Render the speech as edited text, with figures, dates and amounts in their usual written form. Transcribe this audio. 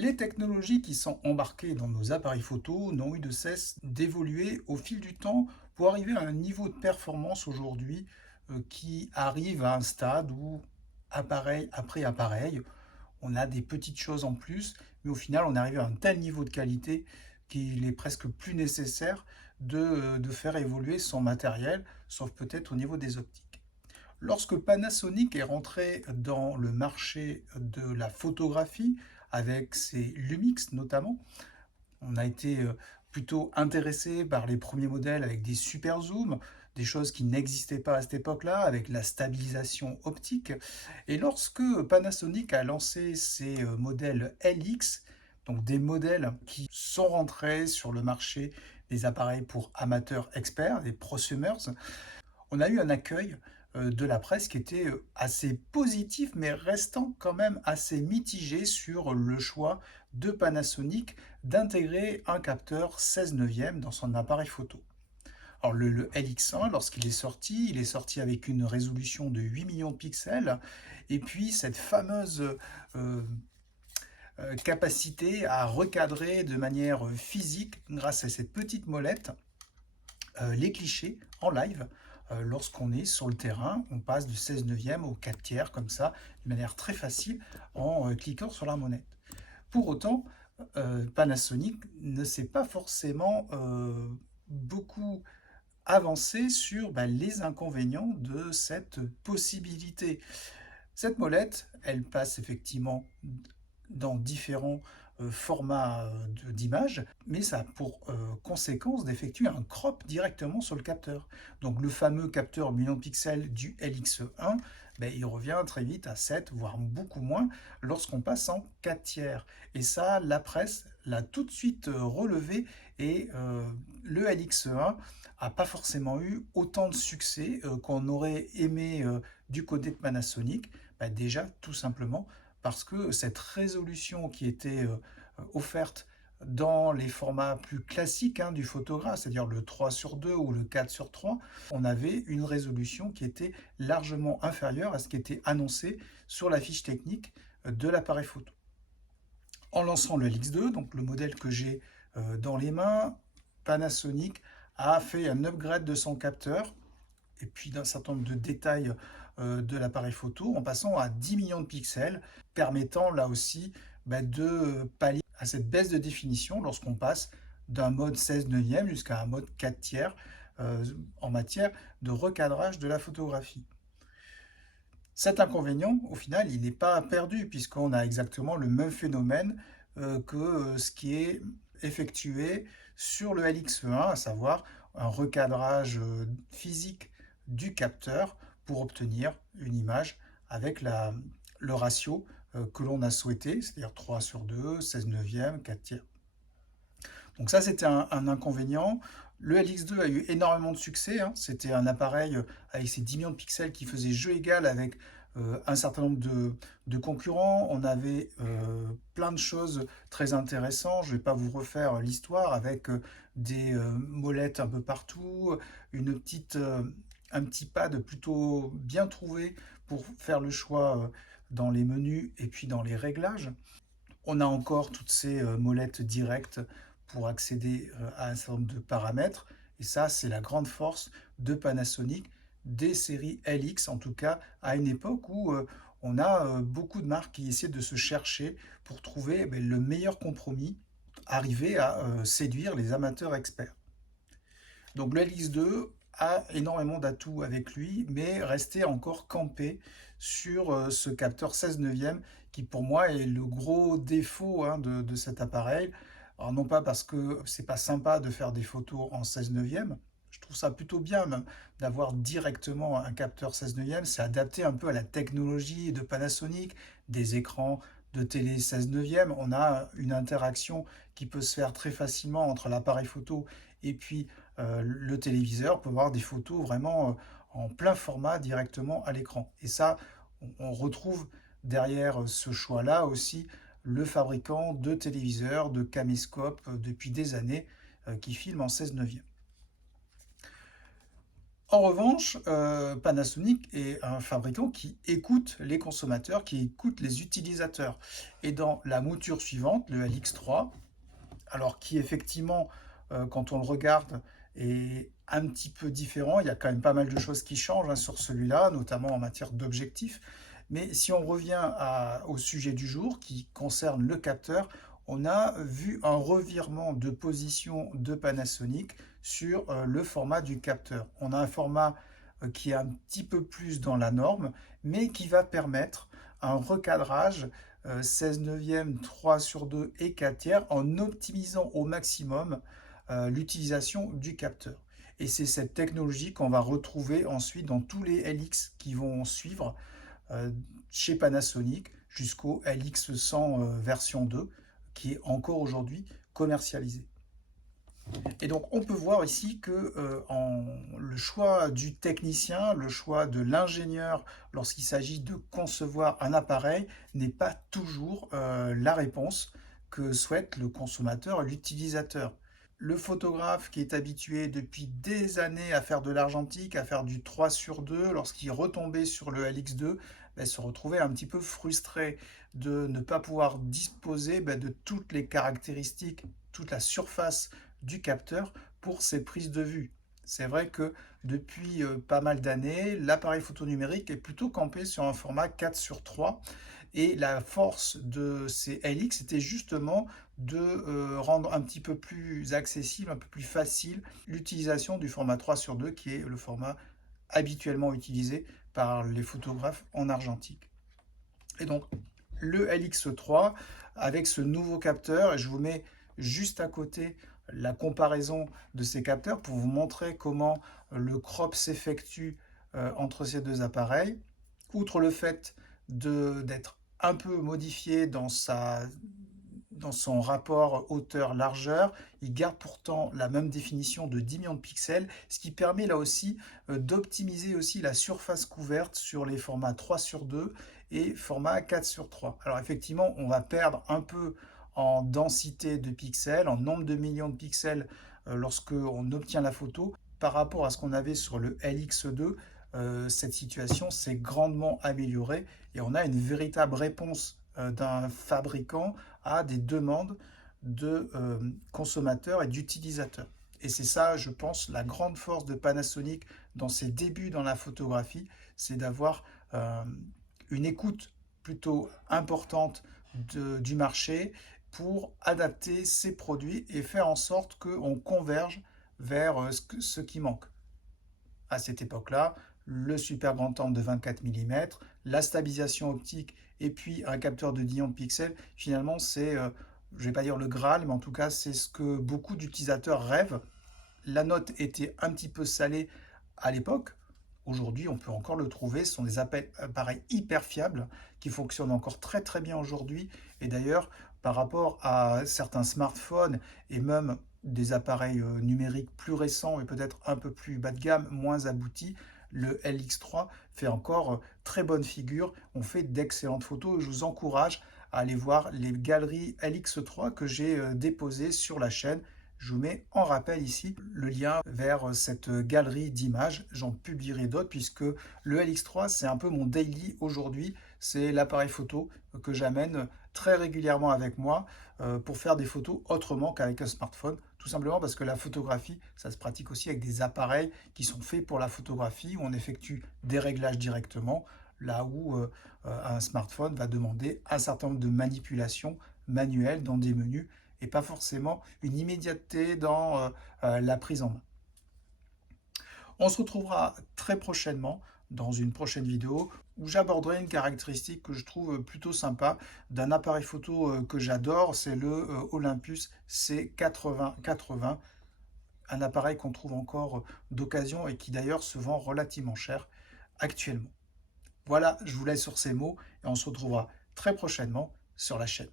Les technologies qui sont embarquées dans nos appareils photo n'ont eu de cesse d'évoluer au fil du temps pour arriver à un niveau de performance aujourd'hui qui arrive à un stade où, appareil après appareil, on a des petites choses en plus, mais au final, on arrive à un tel niveau de qualité qu'il est presque plus nécessaire de faire évoluer son matériel, sauf peut-être au niveau des optiques. Lorsque Panasonic est rentré dans le marché de la photographie, avec ses Lumix notamment, on a été plutôt intéressé par les premiers modèles avec des super zooms, des choses qui n'existaient pas à cette époque-là, avec la stabilisation optique. Et lorsque Panasonic a lancé ses modèles LX, donc des modèles qui sont rentrés sur le marché des appareils pour amateurs experts, des prosumers, on a eu un accueil de la presse qui était assez positif, mais restant quand même assez mitigé sur le choix de Panasonic d'intégrer un capteur 16 neuvième dans son appareil photo. Alors le LX1, lorsqu'il est sorti, il est sorti avec une résolution de 8 millions de pixels, et puis cette fameuse euh, capacité à recadrer de manière physique, grâce à cette petite molette, les clichés en live. Lorsqu'on est sur le terrain, on passe du 16 neuvième au 4 tiers comme ça, de manière très facile en cliquant sur la monnaie. Pour autant, Panasonic ne s'est pas forcément beaucoup avancé sur les inconvénients de cette possibilité. Cette molette, elle passe effectivement dans différents formats d'images, mais ça a pour conséquence d'effectuer un crop directement sur le capteur. Donc le fameux capteur million de pixels du LX1, il revient très vite à 7, voire beaucoup moins, lorsqu'on passe en 4 tiers. Et ça, la presse l'a tout de suite relevé, et le LX1 n'a pas forcément eu autant de succès qu'on aurait aimé du côté de Panasonic. Déjà, tout simplement, parce que cette résolution qui était offerte dans les formats plus classiques du photographe, c'est-à-dire le 3 sur 2 ou le 4 sur 3, on avait une résolution qui était largement inférieure à ce qui était annoncé sur la fiche technique de l'appareil photo. En lançant le LX2, donc le modèle que j'ai dans les mains, Panasonic a fait un upgrade de son capteur et puis d'un certain nombre de détails de l'appareil photo en passant à 10 millions de pixels, permettant là aussi de pallier à cette baisse de définition lorsqu'on passe d'un mode 16 neuvième jusqu'à un mode 4 tiers en matière de recadrage de la photographie. Cet inconvénient, au final, il n'est pas perdu puisqu'on a exactement le même phénomène que ce qui est effectué sur le LX1, à savoir un recadrage physique du capteur pour obtenir une image avec le ratio que l'on a souhaité, c'est-à-dire 3 sur 2, 16 neuvième, 4 tiers. Donc ça, c'était un inconvénient. Le LX2 a eu énormément de succès, hein. C'était un appareil avec ses 10 millions de pixels qui faisait jeu égal avec un certain nombre de concurrents. On avait plein de choses très intéressantes. Je ne vais pas vous refaire l'histoire avec des molettes un peu partout, un petit pad plutôt bien trouvé pour faire le choix dans les menus et puis dans les réglages. On a encore toutes ces molettes directes pour accéder à un certain nombre de paramètres. Et ça, c'est la grande force de Panasonic, des séries LX en tout cas, à une époque où on a beaucoup de marques qui essaient de se chercher pour trouver le meilleur compromis, arriver à séduire les amateurs experts. Donc le LX2 a énormément d'atouts avec lui, mais restait encore campé sur ce capteur 16 neuvième qui pour moi est le gros défaut de cet appareil. Alors non pas parce que c'est pas sympa de faire des photos en 16 neuvième, je trouve ça plutôt bien même d'avoir directement un capteur 16 neuvième, c'est adapté un peu à la technologie de Panasonic, des écrans de télé 16 neuvième, on a une interaction qui peut se faire très facilement entre l'appareil photo et puis le téléviseur, peut voir des photos vraiment en plein format directement à l'écran. Et ça, on retrouve derrière ce choix-là aussi le fabricant de téléviseurs, de caméscopes depuis des années qui filment en 16 neuvième. En revanche, Panasonic est un fabricant qui écoute les consommateurs, qui écoute les utilisateurs. Et dans la mouture suivante, le LX3, alors qui effectivement, quand on le regarde, est un petit peu différent. Il y a quand même pas mal de choses qui changent hein, sur celui-là, notamment en matière d'objectifs. Mais si on revient au sujet du jour qui concerne le capteur, on a vu un revirement de position de Panasonic sur le format du capteur. On a un format qui est un petit peu plus dans la norme, mais qui va permettre un recadrage 16 neuvième, 3 sur 2 et 4 tiers en optimisant au maximum l'utilisation du capteur. Et c'est cette technologie qu'on va retrouver ensuite dans tous les LX qui vont suivre euh, chez Panasonic jusqu'au LX100 version 2 qui est encore aujourd'hui commercialisé. Et donc on peut voir ici que le choix du technicien, le choix de l'ingénieur lorsqu'il s'agit de concevoir un appareil n'est pas toujours la réponse que souhaite le consommateur et l'utilisateur. Le photographe qui est habitué depuis des années à faire de l'argentique, à faire du 3 sur 2, lorsqu'il retombait sur le LX2, ben, se retrouvait un petit peu frustré de ne pas pouvoir disposer ben, de toutes les caractéristiques, toute la surface du capteur pour ses prises de vue. C'est vrai que depuis pas mal d'années, l'appareil photo numérique est plutôt campé sur un format 4 sur 3 et la force de ces LX était justement de rendre un petit peu plus accessible, un peu plus facile l'utilisation du format 3 sur 2 qui est le format habituellement utilisé par les photographes en argentique. Et donc le LX3 avec ce nouveau capteur, et je vous mets juste à côté la comparaison de ces capteurs pour vous montrer comment le crop s'effectue entre ces deux appareils. Outre le fait d'être un peu modifié dans son rapport hauteur-largeur, il garde pourtant la même définition de 10 millions de pixels, ce qui permet là aussi d'optimiser aussi la surface couverte sur les formats 3 sur 2 et format 4 sur 3. Alors effectivement, on va perdre un peu en densité de pixels, en nombre de millions de pixels lorsque on obtient la photo. Par rapport à ce qu'on avait sur le LX2, cette situation s'est grandement améliorée et on a une véritable réponse d'un fabricant à des demandes de consommateurs et d'utilisateurs. Et c'est ça, je pense, la grande force de Panasonic dans ses débuts dans la photographie, c'est d'avoir une écoute plutôt importante du marché pour adapter ses produits et faire en sorte qu'on converge vers ce qui manque. À cette époque-là, le super grand angle de 24 mm, la stabilisation optique et puis un capteur de 10 millions de pixels, finalement c'est, je ne vais pas dire le Graal, mais en tout cas c'est ce que beaucoup d'utilisateurs rêvent. La note était un petit peu salée à l'époque. Aujourd'hui, on peut encore le trouver. Ce sont des appareils hyper fiables qui fonctionnent encore très très bien aujourd'hui. Et d'ailleurs, par rapport à certains smartphones et même des appareils numériques plus récents et peut-être un peu plus bas de gamme, moins aboutis, le LX3 fait encore très bonne figure. On fait d'excellentes photos et je vous encourage à aller voir les galeries LX3 que j'ai déposées sur la chaîne. Je vous mets en rappel ici le lien vers cette galerie d'images. J'en publierai d'autres puisque le LX3, c'est un peu mon daily aujourd'hui. C'est l'appareil photo que j'amène très régulièrement avec moi pour faire des photos autrement qu'avec un smartphone. Tout simplement parce que la photographie, ça se pratique aussi avec des appareils qui sont faits pour la photographie, où on effectue des réglages directement, là où un smartphone va demander un certain nombre de manipulations manuelles dans des menus et pas forcément une immédiateté dans la prise en main. On se retrouvera très prochainement dans une prochaine vidéo où j'aborderai une caractéristique que je trouve plutôt sympa d'un appareil photo que j'adore, c'est le Olympus C8080, un appareil qu'on trouve encore d'occasion et qui d'ailleurs se vend relativement cher actuellement. Voilà, je vous laisse sur ces mots et on se retrouvera très prochainement sur la chaîne.